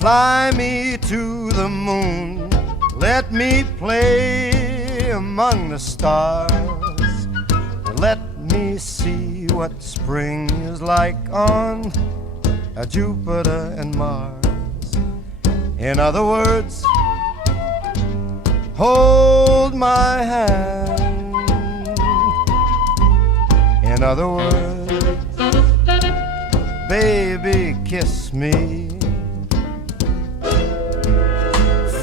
Fly me to the moon, let me play among the stars, let me see what spring is like on Jupiter and Mars. In other words, hold my hand. In other words, baby, kiss me.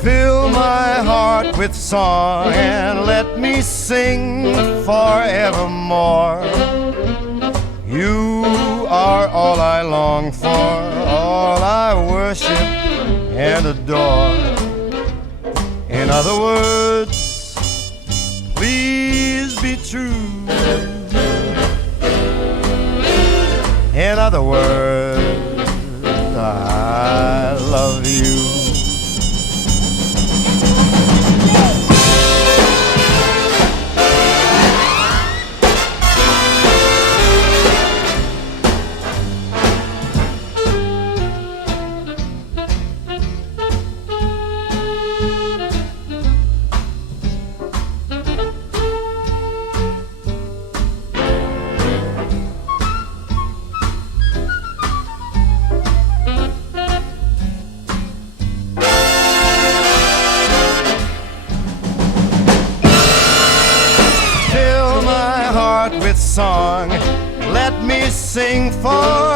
Fill my heart with song and let me sing forevermore. You are all I long for, all I worship and adore. In other words, please be true. In other words, I love you. With song, let me sing for